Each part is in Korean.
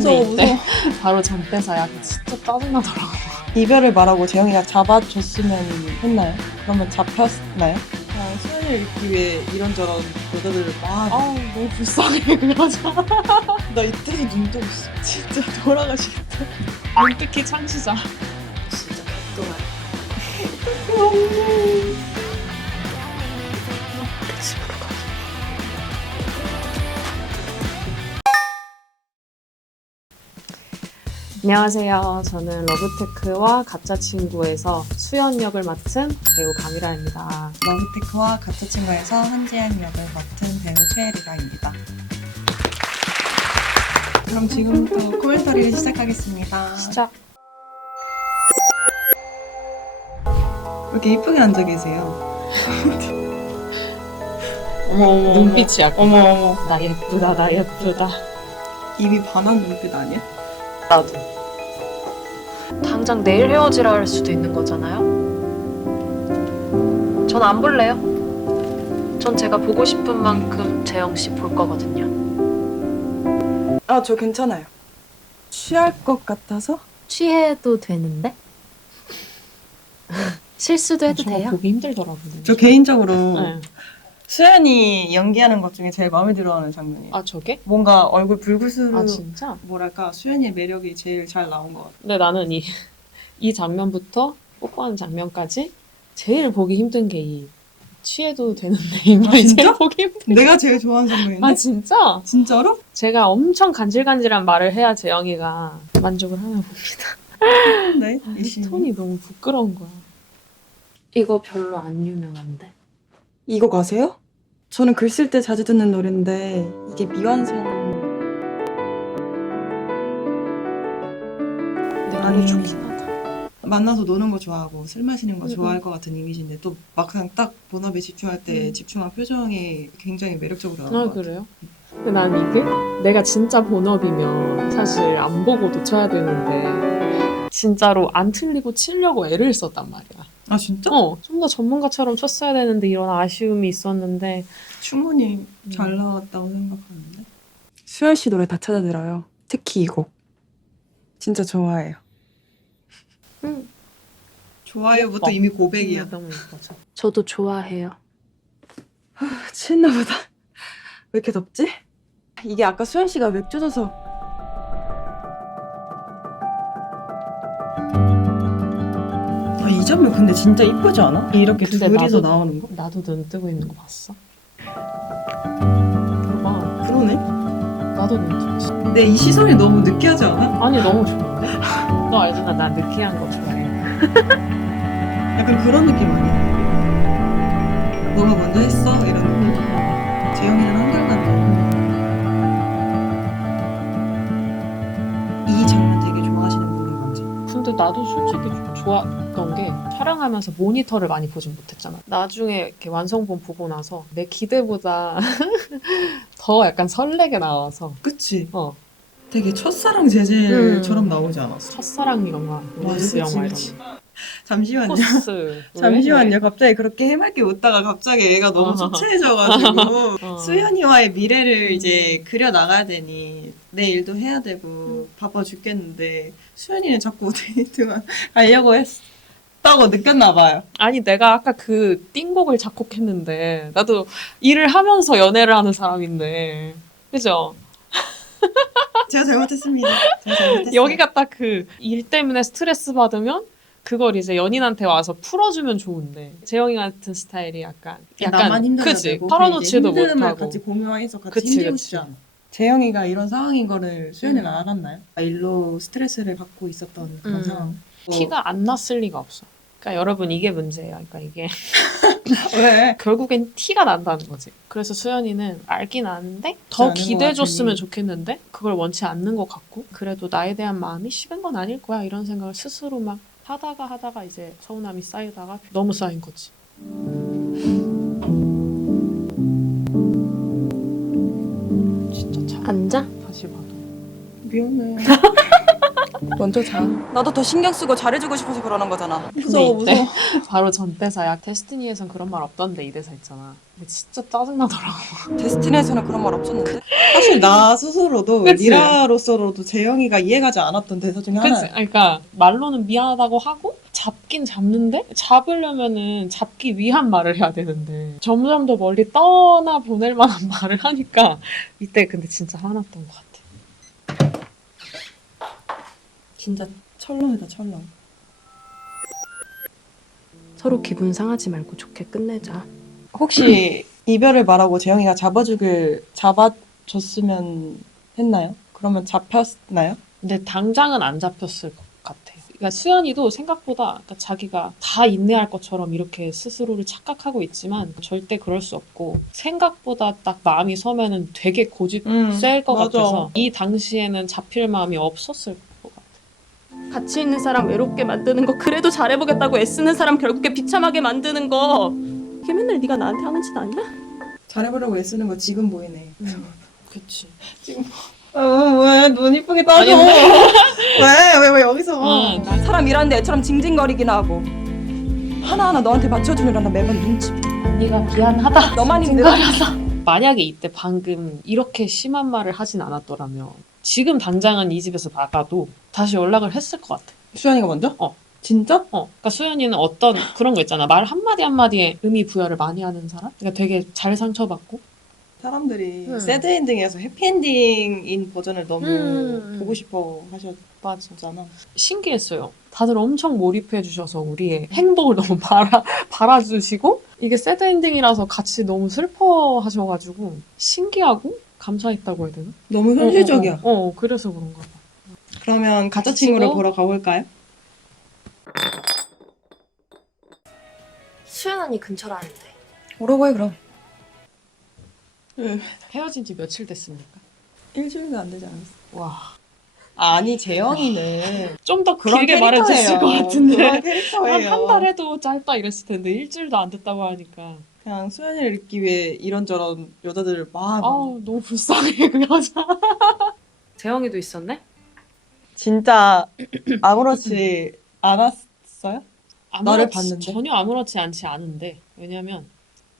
무서워, 근데 이때 무서워. 바로 잠 빼서 약간 진짜 짜증나더라고. 이별을 말하고 재영이가 잡아줬으면 했나요? 그러면 잡혔나요? 아, 수연이를 잊기 위해 이런저런 여자들을 막. 아우 너무 불쌍해 그 여자. 나 이때도 눈 떠있어. 진짜 돌아가시겠다. 특히 창시자. 진짜 가끔한. 집으로 가. 안녕하세요. 저는 러브테크와 가짜 친구에서 수연 역을 맡은 배우 강일아입니다. 러브테크와 가짜 친구에서 한지연 역을 맡은 배우 최혜리라입니다. 그럼 지금부터 코멘터리를 시작하겠습니다. 시작. 왜 이렇게 이쁘게 앉아 계세요? 어머 눈빛이 약간 어머 나 예쁘다 나 예쁘다. 입이 반한 눈빛 아니야? 나도. 당장 내일 헤어지라 할 수도 있는 거잖아요. 전 안 볼래요. 전 제가 보고 싶은 만큼 재영 씨 볼 거거든요. 아, 저 괜찮아요. 취할 것 같아서? 취해도 되는데? 실수도 해도 저거 돼요. 보기 힘들더라고요. 저 개인적으로 네. 수연이 연기하는 것 중에 제일 마음에 들어하는 장면이에요. 아 저게? 뭔가 얼굴 붉으스르 아 진짜? 뭐랄까 수연이의 매력이 제일 잘 나온 것 같아요. 근데 나는 이 장면부터 뽀뽀하는 장면까지 제일 보기 힘든 게 이 취해도 되는데 이 말이 진짜? 제일 보기 힘든. 내가 제일 좋아하는 장면인데? 아 진짜? 진짜로? 제가 엄청 간질간질한 말을 해야 재영이가 만족을 하나 봅니다. 네. 이 톤이 너무 부끄러운 거야. 이거 별로 안 유명한데. 이거 가세요? 저는 글 쓸 때 자주 듣는 노래인데 이게 미완성. 근데 아니. 노래 좋긴 하다. 만나서 노는 거 좋아하고 술 마시는 거 응, 좋아할 것 같은 이미지인데 또 막상 딱 본업에 집중할 때 집중한 표정이 굉장히 매력적으로 나온 아 것 같아요. 그래요? 근데 난 이게 내가 진짜 본업이면 사실 안 보고도 쳐야 되는데 진짜로 안 틀리고 치려고 애를 썼단 말이야. 아 진짜? 좀 더 전문가처럼 쳤어야 되는데 이런 아쉬움이 있었는데 충분히 잘 나왔다고 생각하는데. 수연 씨 노래 다 찾아 들어요. 특히 이 곡. 진짜 좋아해요. 응. 좋아요부터 이미 고백이야. 너무 예뻐져. 저도 좋아해요. 취했나 보다. 왜 이렇게 덥지? 이게 아까 수연 씨가 맥주 줘서. 아, 이 장면 근데 진짜 이쁘지 않아? 이렇게 근데 둘이서 나도- 나오는 거? 나도 눈 뜨고 있는 거 봤어? 봐봐. 그러네. 나도 눈 뜨고 있어. 근데 이 시선이 너무 느끼하지 않아? 아니 너무 좋은데? 너 알잖아 나 느끼한 거 좋아해. 약간 그런 느낌 아니야? 너가 먼저 했어? 이런 느낌? 재영이는 한결같네. 이 장면 되게 좋아하시는 분이 많죠. 근데 나도 솔직히 좀 좋았던 게 촬영하면서 모니터를 많이 보진 못했잖아. 나중에 이렇게 완성본 보고 나서 내 기대보다 더 약간 설레게 나와서 그치? 되게 첫사랑 제젤처럼 나오지 않았어? 첫사랑 영화, 로맨스 영화 이런 그치. 거. 잠시만요. 코스. 잠시만요. 갑자기 그렇게 해맑게 웃다가 갑자기 애가 너무 초췌해져가지고 수연이와의 미래를 이제 그려 나가야 되니 내 일도 해야 되고 바빠 죽겠는데 수연이는 자꾸 데이트만 가려고 했다고 느꼈나 봐요. 아니 내가 아까 그 띵곡을 작곡했는데 나도 일을 하면서 연애를 하는 사람인데 그죠? 제가 잘못했습니다. 제가 잘못했어요. 여기가 딱 그 일 때문에 스트레스 받으면 그걸 이제 연인한테 와서 풀어주면 좋은데 재영이 같은 스타일이 약간 나만 힘들어야 그치 되고 털어놓지도 힘듦을 못하고 같이 공유해서 같이 그치, 힘들고 그치. 싶지 않아. 재영이가 이런 상황인 거를 수연이는 알았나요? 일로 스트레스를 받고 있었던 그런 상황. 티가 안 났을 리가 없어. 그러니까 여러분 이게 문제예요. 그러니까 이게 왜? 결국엔 티가 난다는 거지. 그래서 수연이는 알긴 아는데 더 않은 것 기대해줬으면 같으니. 좋겠는데 그걸 원치 않는 것 같고 그래도 나에 대한 마음이 식은 건 아닐 거야 이런 생각을 스스로 막 하다가 이제 서운함이 쌓이다가 너무 쌓인 거지. 진짜 참 앉아? 다시 봐도 미안해. 먼저 자. 나도 더 신경 쓰고 잘해주고 싶어서 그러는 거잖아. 무서워 근데 이때 무서워. 바로 전대사야. 데스티니에선 그런 말 없던데 이 대사 있잖아. 근데 진짜 짜증나더라고. 데스티니에서는 그런 말 없었는데. 사실 나 스스로도 그치? 리라로서로도 재영이가 이해가지 않았던 대사 중에 그치? 하나야. 그러니까 말로는 미안하다고 하고 잡긴 잡는데 잡으려면은 잡기 위한 말을 해야 되는데 점점 더 멀리 떠나 보낼 만한 말을 하니까 이때 근데 진짜 화났던 것 같아. 진짜 철렁이다 철렁. 서로 기분 상하지 말고 좋게 끝내자. 혹시 이별을 말하고 재영이가 잡아줬으면 했나요? 그러면 잡혔나요? 근데 당장은 안 잡혔을 것 같아요. 그러니까 수연이도 생각보다 그러니까 자기가 다 인내할 것처럼 이렇게 스스로를 착각하고 있지만 절대 그럴 수 없고 생각보다 딱 마음이 서면은 되게 고집 셀 것 맞아. 같아서 이 당시에는 잡힐 마음이 없었을 것 같아요. 같이 있는 사람 외롭게 만드는 거 그래도 잘해보겠다고 애쓰는 사람 결국에 비참하게 만드는 거 이게 맨날 네가 나한테 하는 짓 아니야? 잘해보려고 애쓰는 거 지금 보이네. 그치. 왜 눈 이쁘게 따져? 아니, 왜 여기서? 난 사람 일하는데 애처럼 징징거리기나 하고. 하나하나 너한테 맞춰주느라 나 매번 눈치. 언니가 미안하다. 너만 힘들어. 만약에 이때 방금 이렇게 심한 말을 하진 않았더라면 지금 당장은 이 집에서 나가도 다시 연락을 했을 것 같아. 수연이가 먼저? 어. 진짜? 그러니까 수연이는 어떤 그런 거 있잖아. 말 한마디 한마디에 의미 부여를 많이 하는 사람? 그러니까 되게 잘 상처받고. 사람들이 음. 새드 엔딩이어서 해피엔딩인 버전을 너무 보고 싶어 맞아. 하셨잖아. 신기했어요. 다들 엄청 몰입해 주셔서 우리의 행복을 너무 바라주시고 이게 새드 엔딩이라서 같이 너무 슬퍼하셔가지고 신기하고 감사했다고 해야 되나? 너무 현실적이야. 그래서 그런가 봐. 그러면 가짜 친구를 친구? 보러 가볼까요? 수연 언니 근처라는데. 오라고 해 그럼. 헤어진 지 며칠 됐습니까? 일주일도 안 되지 않았어. 와. 아니 재영이는 좀 더 그런 길게 말해줬을 것 같은데. 그런 캐릭터예요. 한 달 해도 짧다 이랬을 텐데 일주일도 안 됐다고 하니까 그냥 수연이를 잊기 위해 이런저런 여자들을 막 너무 불쌍해 그 여자. 재영이도 있었네? 진짜 아무렇지 않았어요? 나를 봤는데? 전혀 아무렇지 않지 않은데 왜냐면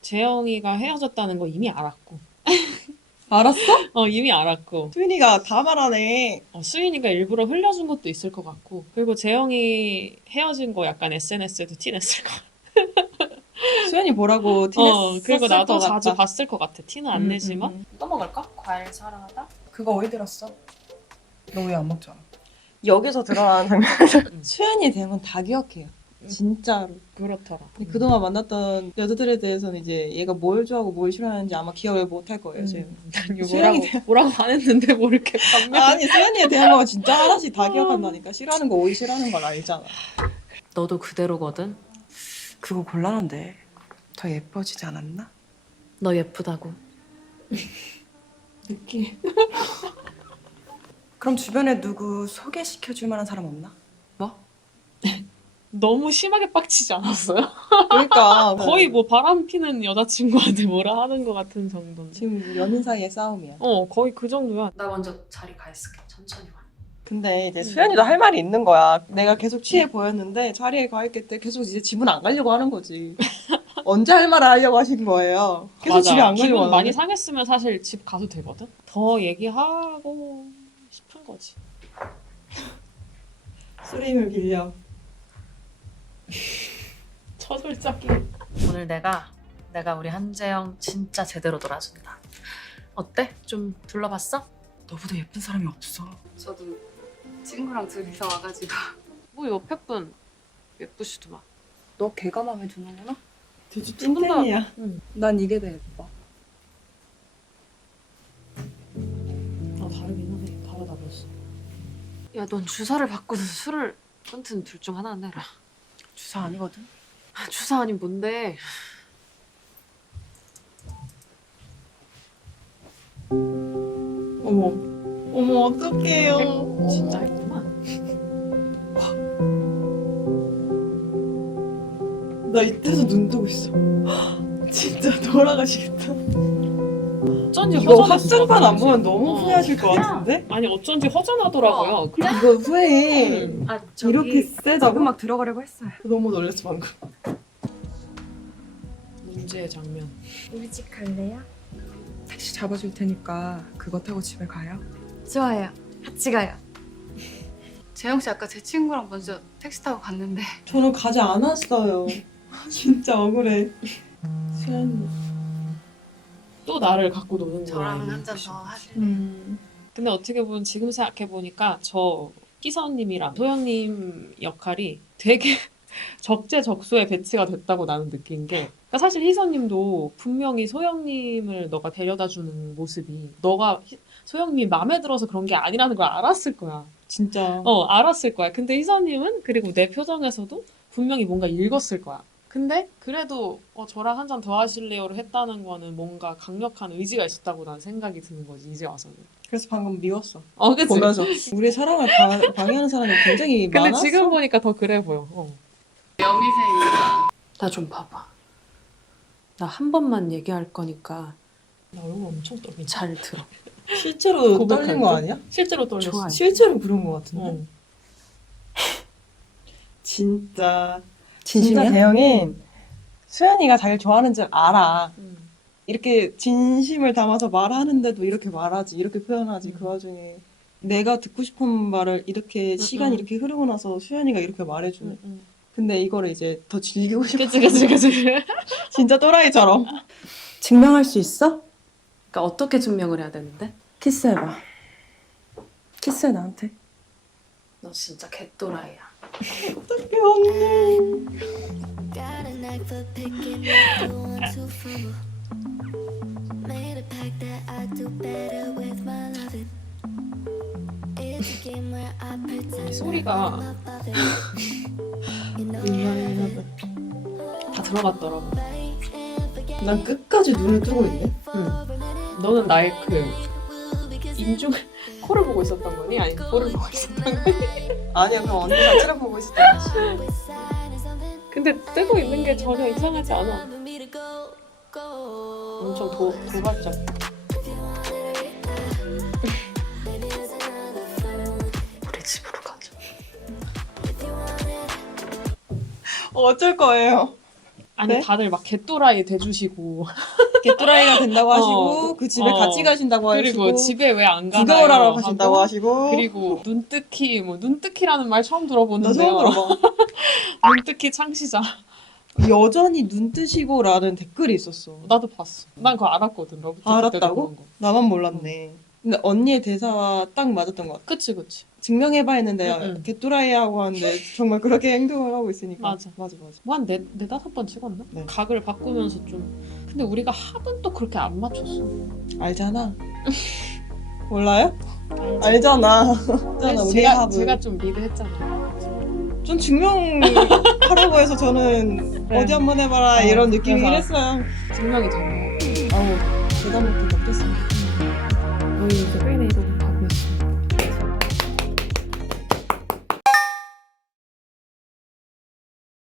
재영이가 헤어졌다는 거 이미 알았고 알았어? 이미 알았고 수연이가 다 말하네. 수인이가 일부러 흘려준 것도 있을 것 같고 그리고 재영이 헤어진 거 약간 SNS에도 티냈을 것 같아. 수연이 뭐라고 티냈었을 그리고 나도 것 자주 같다. 봤을 것 같아. 티는 안 내지만 또 먹을까? 과일 사랑하다? 그거 어디 들었어? 너 왜 안 먹잖아. 여기서 드러나는 장면에서 수연이 대면 다 기억해요. 진짜로. 그렇더라. 근데 그동안 만났던 여자들에 대해서는 이제 얘가 뭘 좋아하고 뭘 싫어하는지 아마 기억을 못 할 거예요. 지금. 난 수영이 뭐라고 안 했는데 뭐 이렇게 반면. 아니 수연이에 대한 거 진짜 하나씩 다 기억한다니까. 싫어하는 거 오이 싫어하는 걸 알잖아. 너도 그대로거든? 그거 곤란한데 더 예뻐지지 않았나? 너 예쁘다고. 느낌. 그럼 주변에 누구 소개시켜줄 만한 사람 없나? 너무 심하게 빡치지 않았어요? 그러니까 거의 뭐 바람 피는 여자친구한테 뭐라 하는 것 같은 정도인데. 지금 연인 사이의 싸움이야. 거의 그 정도야. 나 먼저 자리 가 있을게. 천천히 와. 근데 이제 수연이도 할 말이 있는 거야. 내가 계속 취해 보였는데 자리에 가 있겠대. 계속 이제 집은 안 가려고 하는 거지. 언제 할 말을 하려고 하신 거예요? 계속 맞아. 집에 안 가려고 기분 하는데. 많이 상했으면 사실 집 가도 되거든? 더 얘기하고 싶은 거지. 수림을 빌려. 처절짝이. 오늘 내가 우리 한재영 진짜 제대로 놀아준다. 어때? 좀 둘러봤어? 너보다 예쁜 사람이 없어. 저도 친구랑 둘이서 와가지고 뭐 옆에 분 예쁘시더만. 너 걔가 마음에 드는구나? 되게 찐텐이야. 난 이게 더 예뻐. 다르긴 하네. 다르다 벌써. 야, 넌 주사를 받고는 술을 끊든 둘 중 하나 내라. 주사 아니거든? 주사 아닌 뭔데? 어머. 어머 어떡해요. 진짜 했구만. 나 이때서 눈 뜨고 있어. 진짜 돌아가시겠다. 어쩐지 이거 허전했어. 확장판 안 보면 너무 어. 후회하실 것 같은데? 아니 어쩐지 허전하더라고요. 이거 후회해. 아 이렇게 세다고? 지금 막 들어가려고 했어요. 너무 놀랐어 방금. 문제의 장면. 우리 집 갈래요? 택시 잡아줄 테니까 그거 타고 집에 가요. 좋아요. 같이 가요. 재영 씨 아까 제 친구랑 먼저 택시 타고 갔는데 저는 가지 않았어요. 진짜 억울해. 수연이. 또 나를 갖고 노는 거야. 저랑 이 한 잔 녀석이. 더 하실래요? 근데 어떻게 보면 지금 생각해 보니까 저 희선님이랑 소영님 역할이 되게 적재적소에 배치가 됐다고 나는 느낀 게, 그러니까 사실 희선님도 분명히 소영님을 너가 데려다주는 모습이 너가 소영님이 마음에 들어서 그런 게 아니라는 걸 알았을 거야. 진짜. 알았을 거야. 근데 희선님은 그리고 내 표정에서도 분명히 뭔가 읽었을 거야. 근데 그래도 저랑 한 잔 더 하실래요를 했다는 거는 뭔가 강력한 의지가 있었다고 난 생각이 드는 거지, 이제 와서는. 그래서 방금 미웠어. 그치? 보면서 우리의 사랑을 방해하는 사람이 굉장히 근데 많았어. 지금 보니까 더 그래 보여. 여미생이니까. 나 좀 봐봐. 나 한 번만 얘기할 거니까 나 얼굴 엄청 떨리네. 잘 들어. 실제로 고백할 떨린 거 때? 아니야? 실제로 떨렸어. 좋아요. 실제로 그런 거 같은데. 어. 진짜 진심이야? 대영이 수연이가 자기를 좋아하는 줄 알아. 음. 이렇게 진심을 담아서 말하는데도 이렇게 말하지, 이렇게 표현하지. 그 와중에 내가 듣고 싶은 말을 이렇게 시간이 이렇게 흐르고 나서 수연이가 이렇게 말해주네. 근데 이거를 이제 더 즐기고 싶어. 그치. 진짜 또라이처럼. 증명할 수 있어? 그러니까 어떻게 증명을 해야 되는데? 키스해봐. 키스해 나한테. 너 진짜 개또라이야. 어떡해 언니. Got a knack for picking up the one to fumble. Made a pact that I do better with my loving. It's a game where I pretend 소리가 I'm above it. You know I love it. 다 들어갔더라고. Right and forget 난 끝까지 눈을 뜨고 있네. 너는 나의 그 인중 코를 보고 있었던 거니? 아니면 코를 보고 있었던 거니? 아니야, 그럼 언니 자체를 보고 있었던 거지. with sign is something 근데 뜨고 있는 게 전혀 이상하지 않아. for me to go, go. 엄청 도발적. 우리 집으로 가자. 어쩔 거예요. 아니 네? 다들 막 개또라이 돼주시고 개또라이가 된다고 하시고 그 집에 어. 같이 가신다고 그리고 하시고 집에 왜 안 가나요? 구경을 하러 가신다고 하고, 하시고 그리고 눈뜨기 눈뜨기라는 말 처음 나 들어보는데요. 처음 들어봐. 눈뜨기 창시자. 여전히 눈 뜨시고라는 댓글이 있었어. 나도 봤어. 난 그거 알았거든. 러브 알았다고? 그런 거. 나만 몰랐네. 근데 언니의 대사와 딱 맞았던 것 같아. 그치. 증명해봐 했는데 응. 개뚜라이 하고 하는데 정말 그렇게 행동을 하고 있으니까. 맞아. 맞아. 뭐 한 네다섯 번 찍었나? 네. 각을 바꾸면서 좀. 근데 우리가 합은 또 그렇게 안 맞췄어. 알잖아. 몰라요? 알잖아. 알잖아 우리 합을. 제가 좀 리드했잖아요. 전 증명하라고 해서 저는 네. 어디 한번 해봐라 이런 느낌이긴 그래서. 했어요. 증명이 된 거예요. 아우 대답 못해 먹겠습니다. 우리 이제 회의내로